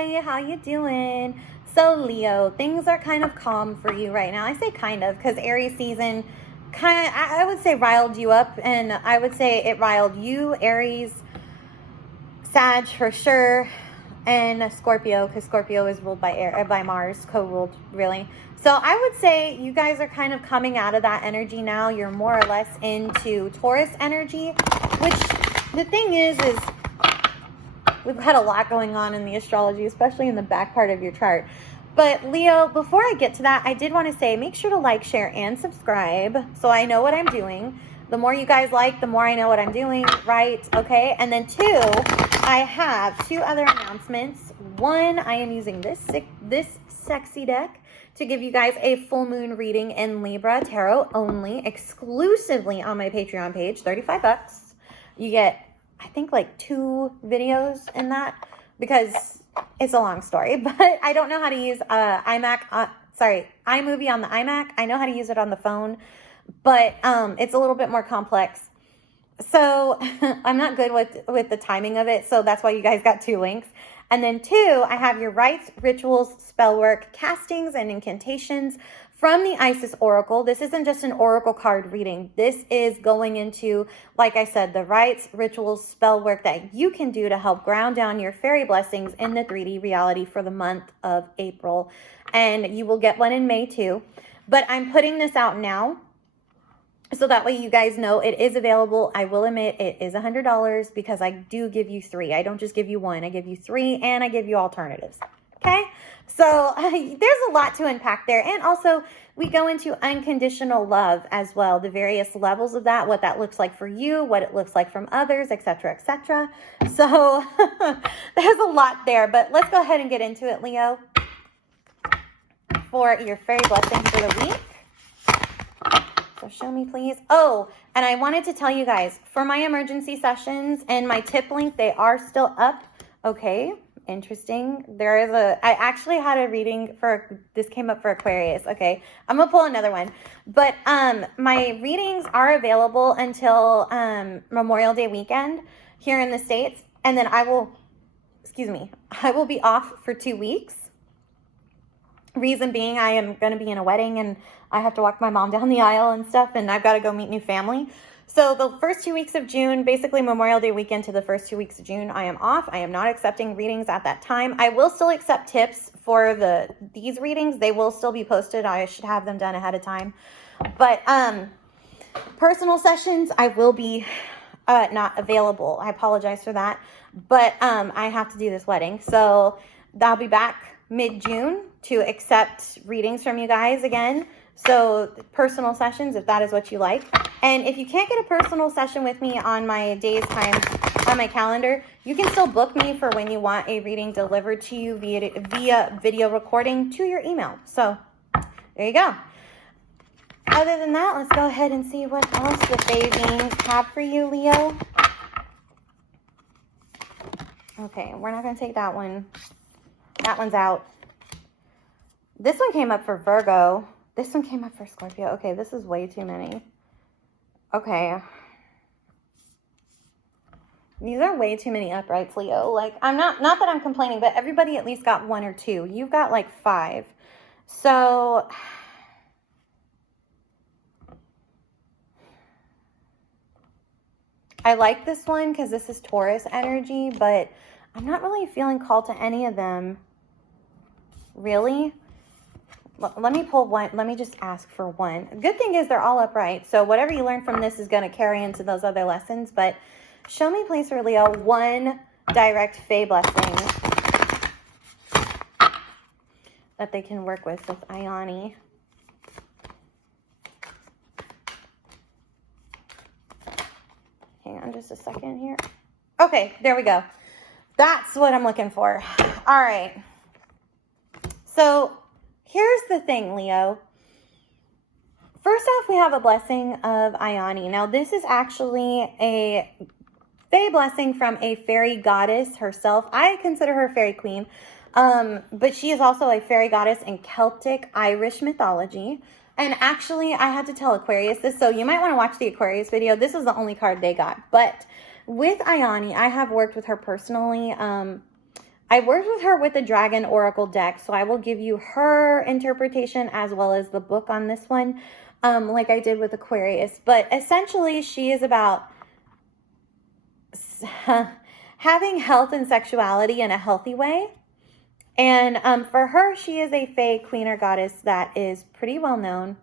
Hi, how you doing? So Leo, things are kind of calm for you right now. I say kind of because Aries season kind of, I would say riled you up, and I would say it riled you, Aries, Sag for sure, and Scorpio, because Scorpio is ruled by Mars, co-ruled really. So I would say you guys are kind of coming out of that energy now. You're more or less into Taurus energy, which the thing is we've had a lot going on in the astrology, especially in the back part of your chart. But Leo, before I get to that, I did want to say, make sure to like, share, and subscribe so I know what I'm doing. The more you guys like, the more I know what I'm doing, right? Okay. And then two, I have two other announcements. One, I am using this sexy deck to give you guys a full moon reading in Libra tarot only, exclusively on my Patreon page, $35. You get, I think, like 2 videos in that because it's a long story, but I don't know how to use iMovie on the iMac. I know how to use it on the phone, but it's a little bit more complex. So I'm not good with the timing of it. So that's why you guys got 2 links. And then 2, I have your rites, rituals, spell work, castings, and incantations from the Isis Oracle. This isn't just an Oracle card reading. This is going into, like I said, the rites, rituals, spell work that you can do to help ground down your fairy blessings in the 3D reality for the month of April. And you will get one in May too. But I'm putting this out now, so that way you guys know it is available. I will admit it is $100 because I do give you 3. I don't just give you 1. I give you 3 and I give you alternatives. Okay? So there's a lot to unpack there. And also we go into unconditional love as well. The various levels of that, what that looks like for you, what it looks like from others, etc., etc. So there's a lot there. But let's go ahead and get into it, Leo, for your fairy blessings for the week. So show me, please. Oh, and I wanted to tell you guys, for my emergency sessions and my tip link, they are still up. Okay, interesting. I actually had a reading this came up for Aquarius. Okay, I'm going to pull another one. But my readings are available until Memorial Day weekend here in the States. And then I will be off for 2 weeks. Reason being, I am going to be in a wedding and I have to walk my mom down the aisle and stuff, and I've got to go meet new family. So the first 2 weeks of June, basically Memorial Day weekend to the first 2 weeks of June, I am off. I am not accepting readings at that time. I will still accept tips for these readings. They will still be posted. I should have them done ahead of time. But personal sessions, I will be not available. I apologize for that. But I have to do this wedding. So I'll be back mid-June to accept readings from you guys again. So personal sessions, if that is what you like. And if you can't get a personal session with me on my day's time on my calendar, you can still book me for when you want a reading delivered to you via video recording to your email. So there you go. Other than that, let's go ahead and see what else the Fairies have for you, Leo. Okay, we're not going to take that one. That one's out. This one came up for Virgo. This one came up for Scorpio. Okay, this is way too many. Okay. These are way too many uprights, Leo. Like, I'm not that I'm complaining, but everybody at least got 1 or 2. You've got like 5. So I like this one because this is Taurus energy, but I'm not really feeling called to any of them. Really? Let me pull one. Let me just ask for one. Good thing is they're all upright. So whatever you learn from this is going to carry into those other lessons. But show me, please, for Leo, one direct Fae blessing that they can work with Ioni. Hang on just a second here. Okay, there we go. That's what I'm looking for. All right. So here's the thing, Leo. First off, we have a blessing of Ioni. Now, this is actually a Fae blessing from a fairy goddess herself. I consider her fairy queen, but she is also a fairy goddess in Celtic Irish mythology. And actually, I had to tell Aquarius this, so you might want to watch the Aquarius video. This is the only card they got. But with Ioni, I have worked with her personally. I worked with her with the Dragon Oracle deck, so I will give you her interpretation as well as the book on this one, like I did with Aquarius. But essentially, she is about having health and sexuality in a healthy way. And for her, she is a fae queen or goddess that is pretty well known.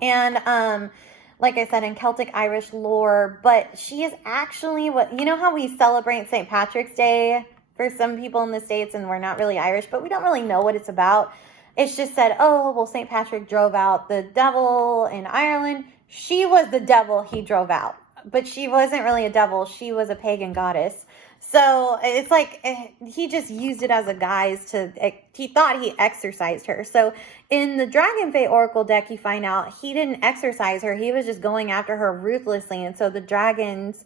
And like I said, in Celtic Irish lore, but she is actually what, you know how we celebrate St. Patrick's Day for some people in the States, and we're not really Irish, but we don't really know what it's about. It's just said, oh, well, St. Patrick drove out the devil in Ireland. She was the devil he drove out, but she wasn't really a devil. She was a pagan goddess. So it's like he just used it as a guise to, he thought he exorcised her. So in the Dragon Fae Oracle deck, you find out he didn't exorcise her. He was just going after her ruthlessly. And so the dragons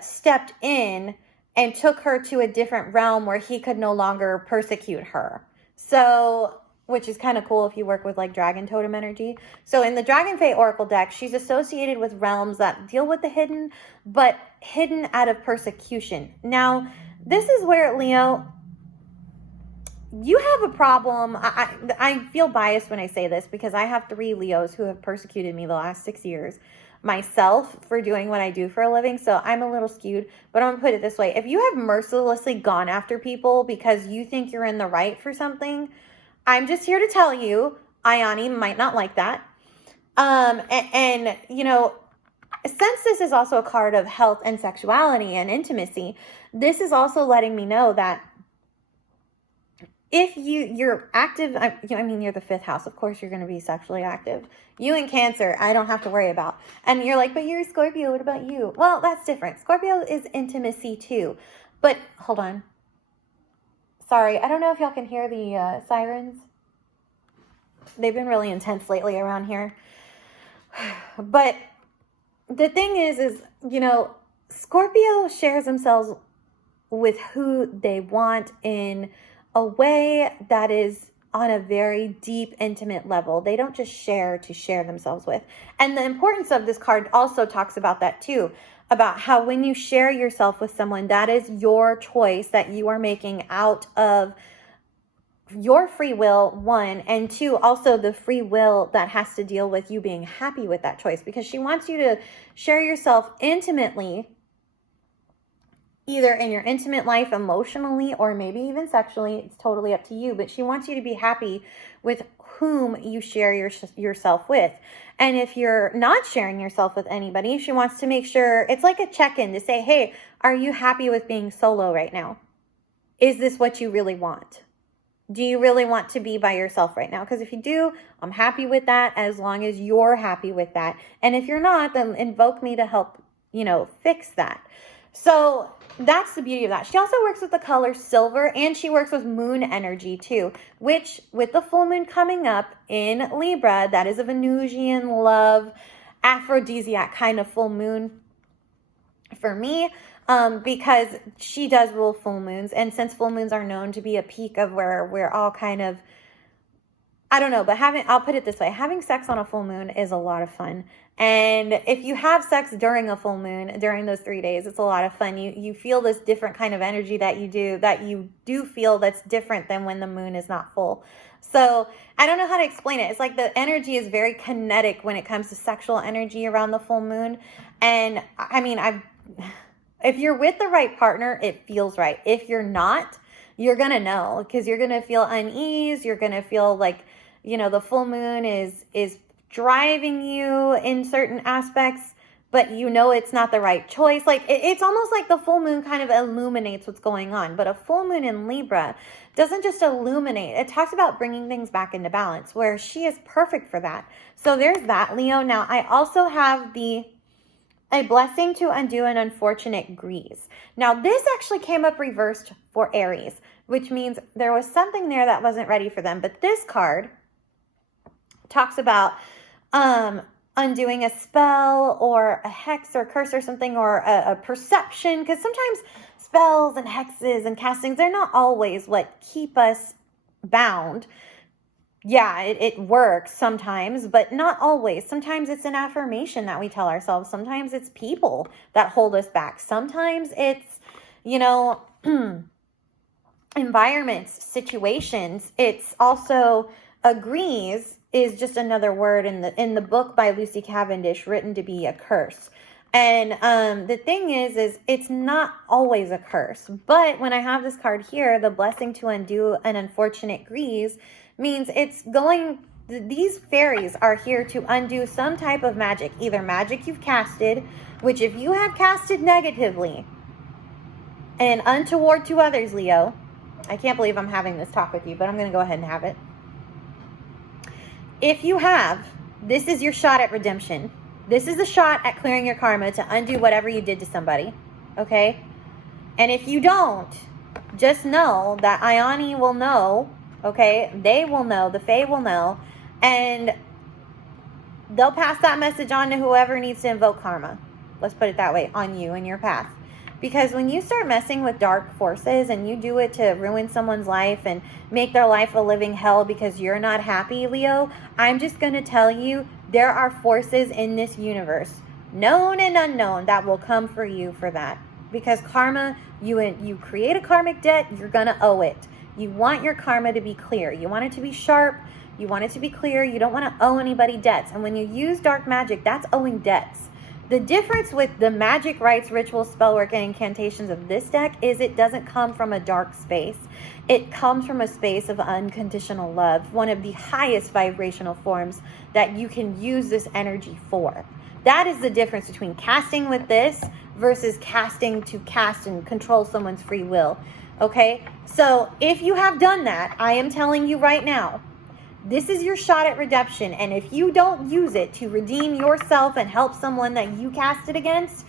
stepped in and took her to a different realm where he could no longer persecute her. So, which is kind of cool if you work with like dragon totem energy. So in the Dragon Fae Oracle deck, she's associated with realms that deal with the hidden, but hidden out of persecution. Now, this is where, Leo, you have a problem. I feel biased when I say this because I have 3 Leos who have persecuted me the last 6 years myself for doing what I do for a living. So I'm a little skewed, but I'm going to put it this way. If you have mercilessly gone after people because you think you're in the right for something, I'm just here to tell you, Ayani might not like that. And, you know, since this is also a card of health and sexuality and intimacy, this is also letting me know that if you're active, I mean, you're the 5th house. Of course, you're going to be sexually active. You and Cancer, I don't have to worry about. And you're like, but you're a Scorpio. What about you? Well, that's different. Scorpio is intimacy too. But hold on. Sorry, I don't know if y'all can hear the sirens. They've been really intense lately around here. But the thing is, you know, Scorpio shares themselves with who they want in a way that is on a very deep, intimate level. They don't just share to share themselves with. And the importance of this card also talks about that too. About how when you share yourself with someone, that is your choice that you are making out of your free will, 1, and 2, also the free will that has to deal with you being happy with that choice, because she wants you to share yourself intimately, either in your intimate life emotionally or maybe even sexually. It's totally up to you, but she wants you to be happy with whom you share yourself with. And if you're not sharing yourself with anybody, she wants to make sure, it's like a check-in to say, hey, are you happy with being solo right now? Is this what you really want? Do you really want to be by yourself right now? Because if you do, I'm happy with that as long as you're happy with that. And if you're not, then invoke me to help, you know, fix that. So that's the beauty of that. She also works with the color silver, and she works with moon energy too, which with the full moon coming up in Libra, that is a Venusian love, aphrodisiac kind of full moon for me, because she does rule full moons. And since full moons are known to be a peak of where we're all kind of, I don't know, but I'll put it this way, having sex on a full moon is a lot of fun. And if you have sex during a full moon, during those 3 days, it's a lot of fun. You feel this different kind of energy that you do feel that's different than when the moon is not full. So I don't know how to explain it. It's like the energy is very kinetic when it comes to sexual energy around the full moon. And I mean, if you're with the right partner, it feels right. If you're not, you're going to know, because you're going to feel unease. You're going to feel like, you know, the full moon is driving you in certain aspects, but you know it's not the right choice. Like it's almost like the full moon kind of illuminates what's going on, but a full moon in Libra doesn't just illuminate. It talks about bringing things back into balance, where she is perfect for that. So there's that, Leo. Now I also have a blessing to undo an unfortunate grease. Now this actually came up reversed for Aries, which means there was something there that wasn't ready for them. But this card talks about undoing a spell or a hex or curse or something, or a perception, because sometimes spells and hexes and castings, they're not always what keep us bound. Yeah, it works sometimes, but not always. Sometimes it's an affirmation that we tell ourselves. Sometimes it's people that hold us back. Sometimes it's, you know, environments, situations. It's also agrees is just another word in the book by Lucy Cavendish, written to be a curse. And the thing is it's not always a curse. But when I have this card here, the blessing to undo an unfortunate grease means it's going. These fairies are here to undo some type of magic, either magic you've casted, which if you have casted negatively and untoward to others, Leo, I can't believe I'm having this talk with you, but I'm going to go ahead and have it. If you have, this is your shot at redemption. This is a shot at clearing your karma to undo whatever you did to somebody, okay? And if you don't, just know that Ioni will know, okay? They will know, the Fae will know, and they'll pass that message on to whoever needs to invoke karma. Let's put it that way, on you and your path. Because when you start messing with dark forces and you do it to ruin someone's life and make their life a living hell because you're not happy, Leo, I'm just going to tell you, there are forces in this universe, known and unknown, that will come for you for that. Because karma, you create a karmic debt, you're going to owe it. You want your karma to be clear. You want it to be sharp. You want it to be clear. You don't want to owe anybody debts. And when you use dark magic, that's owing debts. The difference with the magic, rites, rituals, spellwork, and incantations of this deck is it doesn't come from a dark space. It comes from a space of unconditional love, one of the highest vibrational forms that you can use this energy for. That is the difference between casting with this versus casting to cast and control someone's free will. Okay? So if you have done that, I am telling you right now, this is your shot at redemption, and if you don't use it to redeem yourself and help someone that you cast it against,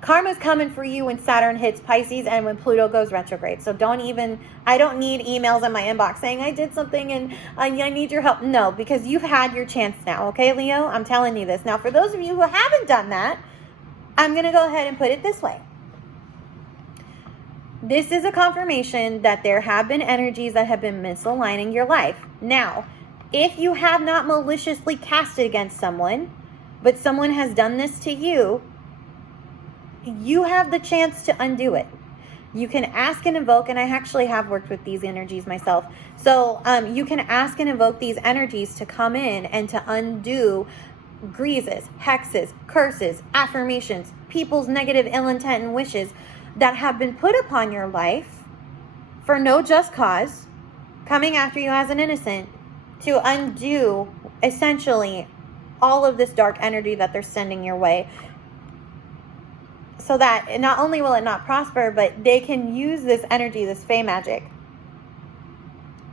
karma's coming for you when Saturn hits Pisces and when Pluto goes retrograde. So I don't need emails in my inbox saying I did something and I need your help. No, because you've had your chance now, okay, Leo? I'm telling you this. Now, for those of you who haven't done that, I'm going to go ahead and put it this way. This is a confirmation that there have been energies that have been misaligning your life. Now, if you have not maliciously casted against someone, but someone has done this to you, you have the chance to undo it. You can ask and invoke, and I actually have worked with these energies myself. So you can ask and invoke these energies to come in and to undo greases, hexes, curses, affirmations, people's negative ill intent and wishes that have been put upon your life for no just cause, coming after you as an innocent, to undo essentially all of this dark energy that they're sending your way, so that not only will it not prosper, but they can use this energy, this Fae magic,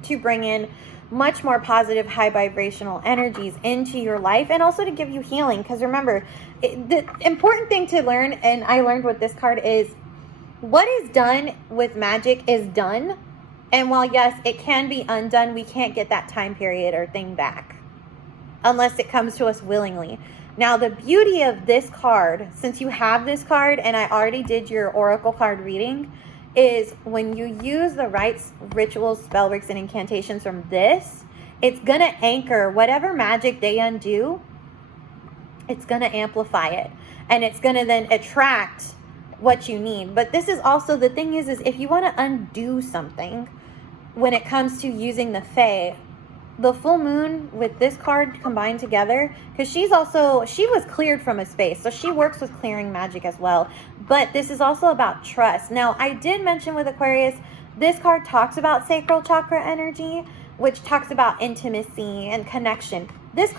to bring in much more positive, high vibrational energies into your life, and also to give you healing. Because remember, the important thing to learn, and I learned with this card, is what is done with magic is done. And while, yes, it can be undone, we can't get that time period or thing back unless it comes to us willingly. Now, the beauty of this card, since you have this card and I already did your oracle card reading, is when you use the rites, rituals, spellworks, and incantations from this, it's going to anchor whatever magic they undo. It's going to amplify it. And it's going to then attract what you need. But this is also, the thing is if you want to undo something, when it comes to using the Fae, the full moon with this card combined together, because she was cleared from a space, so she works with clearing magic as well. But this is also about trust. Now, I did mention with Aquarius, this card talks about sacral chakra energy, which talks about intimacy and connection. This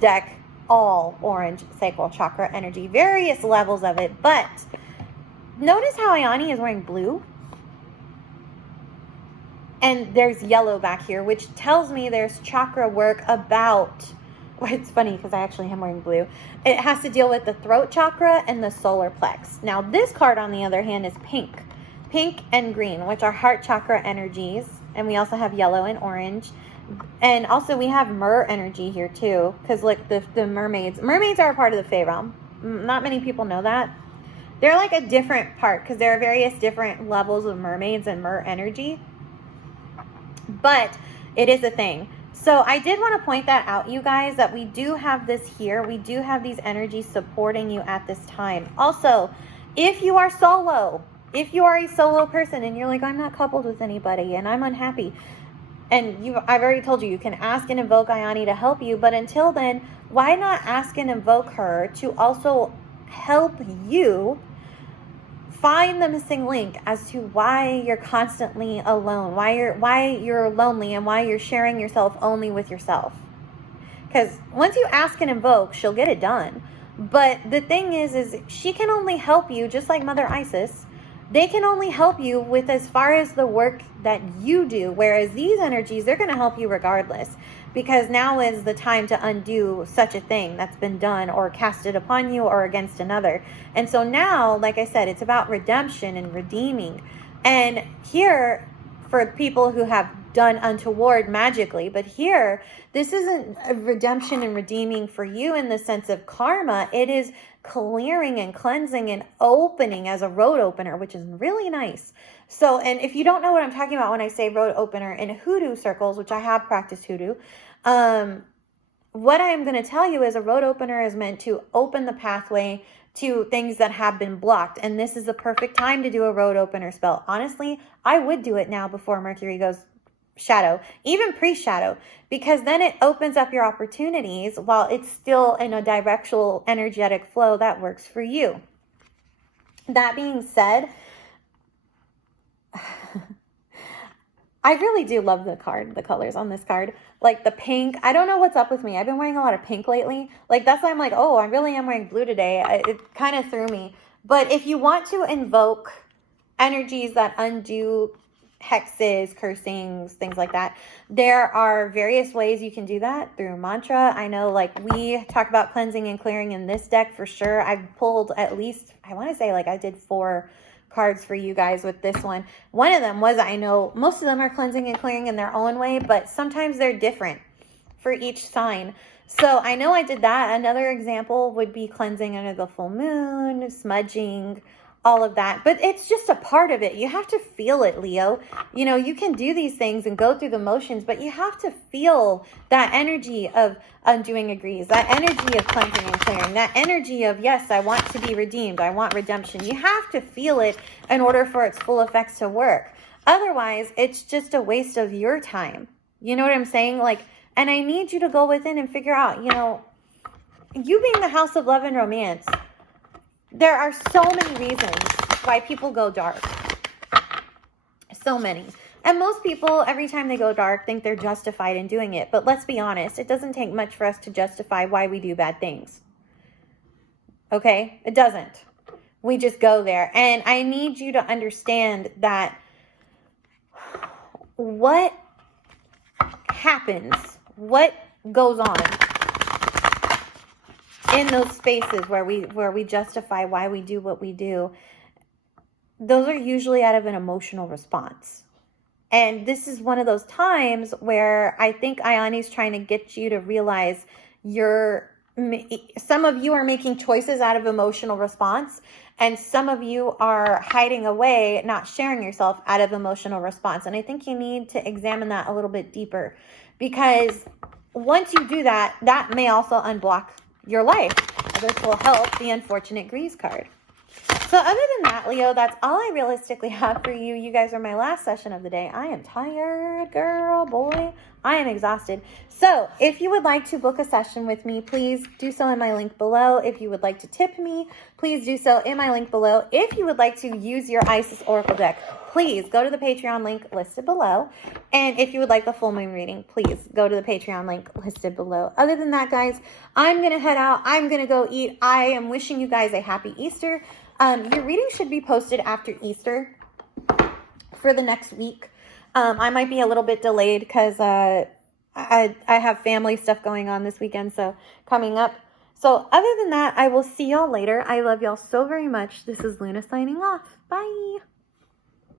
deck, all orange sacral chakra energy, various levels of it. But notice how Ioni is wearing blue. And there's yellow back here, which tells me there's chakra work about, well, it's funny because I actually am wearing blue. It has to deal with the throat chakra and the solar plex. Now, this card, on the other hand, is pink. Pink and green, which are heart chakra energies. And we also have yellow and orange. And also we have myrrh energy here too. Because look, the mermaids. Mermaids are a part of the Fae realm. Not many people know that. They're like a different part because there are various different levels of mermaids and myrrh energy. But it is a thing. So I did want to point that out, you guys, that we do have this here. We do have these energies supporting you at this time. Also, if you are solo, if you are a solo person and you're like, I'm not coupled with anybody and I'm unhappy, and I've already told you, you can ask and invoke Ayani to help you, but until then, why not ask and invoke her to also help you find the missing link as to why you're constantly alone, why you're lonely, and why you're sharing yourself only with yourself. Because once you ask and invoke, she'll get it done. But the thing is she can only help you, just like Mother Isis. They can only help you with as far as the work that you do. Whereas these energies, they're going to help you regardless. Because now is the time to undo such a thing that's been done or casted upon you or against another. And so now, like I said, it's about redemption and redeeming. And here, for people who have done untoward magically, but here, this isn't a redemption and redeeming for you in the sense of karma. It is clearing and cleansing and opening as a road opener, which is really nice. So, and if you don't know what I'm talking about when I say road opener in hoodoo circles, which I have practiced hoodoo, what I am going to tell you is a road opener is meant to open the pathway to things that have been blocked. And this is the perfect time to do a road opener spell. Honestly, I would do it now before Mercury goes shadow, even pre-shadow, because then it opens up your opportunities while it's still in a directional energetic flow that works for you. That being said, I really do love the colors on this card. Like the pink, I don't know what's up with me. I've been wearing a lot of pink lately. Like that's why I'm like, oh, I really am wearing blue today. It kind of threw me. But if you want to invoke energies that undo hexes, cursings, things like that, there are various ways you can do that through mantra. I know like we talk about cleansing and clearing in this deck for sure. I've pulled at least, I want to say like I did 4 cards for you guys with this one. One of them was, I know most of them are cleansing and clearing in their own way, but sometimes they're different for each sign. So I know I did that. Another example would be cleansing under the full moon, smudging, all of that. But it's just a part of it. You have to feel it, Leo. You know, you can do these things and go through the motions, but you have to feel that energy of undoing agrees, that energy of cleansing and clearing, that energy of, yes, I want to be redeemed, I want redemption. You have to feel it in order for its full effects to work. Otherwise, it's just a waste of your time. You know what I'm saying? Like, and I need you to go within and figure out, you know, you being the house of love and romance, there are so many reasons why people go dark. So many. And most people, every time they go dark, think they're justified in doing it. But let's be honest, it doesn't take much for us to justify why we do bad things. Okay? It doesn't. We just go there. And I need you to understand that what happens, what goes on in those spaces where we justify why we do what we do, those are usually out of an emotional response. And this is one of those times where I think Ayani's trying to get you to realize some of you are making choices out of emotional response, and some of you are hiding away, not sharing yourself out of emotional response. And I think you need to examine that a little bit deeper, because once you do that, that may also unblock your life. This will help the Unfortunate Grease card. So other than that, Leo, that's all I realistically have for you. You guys are my last session of the day. I am tired, girl, boy. I am exhausted. So if you would like to book a session with me, please do so in my link below. If you would like to tip me, please do so in my link below. If you would like to use your Isis Oracle deck, please go to the Patreon link listed below. And if you would like the full moon reading, please go to the Patreon link listed below. Other than that, guys, I'm going to head out. I'm going to go eat. I am wishing you guys a happy Easter. Your reading should be posted after Easter for the next week. I might be a little bit delayed because I have family stuff going on this weekend, so coming up. So other than that, I will see y'all later. I love y'all so very much. This is Luna signing off. Bye.